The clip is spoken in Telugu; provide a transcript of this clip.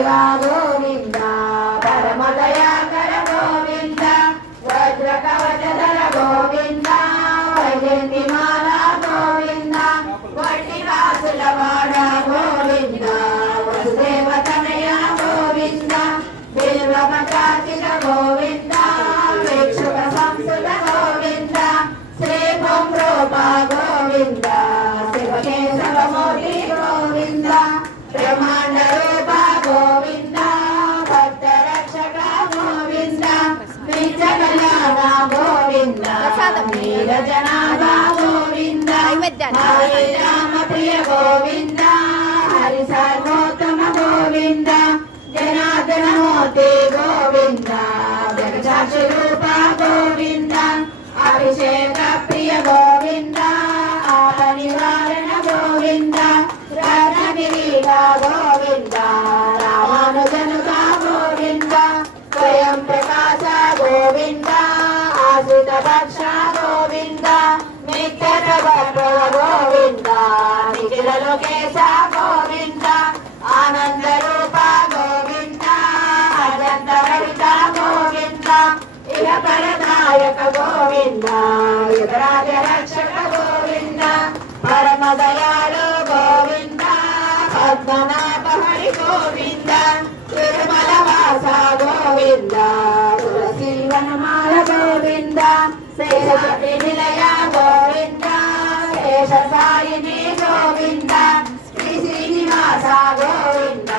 దేవా గోవింద పరమదయాకర గోవింద వజ్ర కవచధర గోవింద వైజయంతి మాల గోవింద వడ్డి కాసుల వాడ గోవింద వసుదేవ తనయ గోవింద బిల్వపత్రాచిత గోవింద వీక్షుక సంసుత గోవింద శ్రీ రూప గోవింద శివకేశవమూర్తి గోవింద బ్రహ్మాండ రూప గోవింద భక్త రక్షక గోవింద నిత్యకళ్యాణ గోవింద నీరజనాభ గోవింద రామ ప్రియ గోవింద హరి సర్వోత్తమ గోవింద జనార్దన మూర్తి గోవింద జగచాక్షి రూప గోవింద అభిషేక ప్రియ గోవింద ఆప నివారణ గోవింద రత్నగిరీట గోవింద రామానుజనుక గోవింద స్వయం ప్రకాశ గోవింద ఆశ్రిత భక్ష గోవింద నిత్య గోవింద నిఖిల లోకేశ గోవింద ఆనంద రూప గోవింద అజంత రహిత గోవింద ఇహ పరదాయక గోవింద యుగరాజ రక్షక గోవింద పరమ దయాళు గోవింద పద్మనాభ హరి గోవింద తిరుమల వాస గోవింద తులసి వనమాల గోవింద శేషాద్రి నిలయ గోవింద శేష సాయిని గోవింద శ్రీ శ్రీనివాస గోవింద